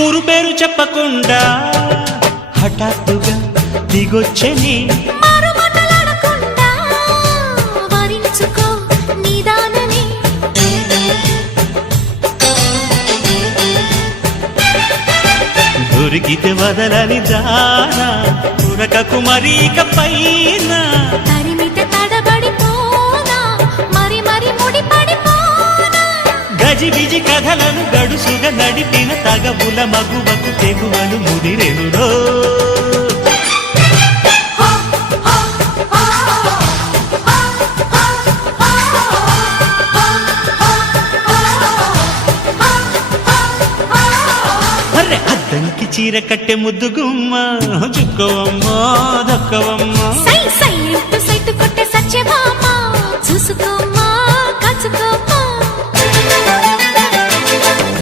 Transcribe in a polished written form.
ఊరు పేరు చెప్పకుండా హఠాత్తుగా దిగొచ్చని దొరికితే వదలని దానా ఉరకకు మరీక పైన తరిమితే తడబడిపోనా మరి మరి ముడిపడిపోనా గజిబిజి కథలను గడుసుగా నడిపిన తగవుల మగువకు తెగువలు ముదిరెనురో అద్దంకి చీర కట్టె ముద్దు గుమ్మ చుక్కవమ్మా దక్కవమ్మా సై సై సైటు కొట్టే సత్యభామ చూసుకో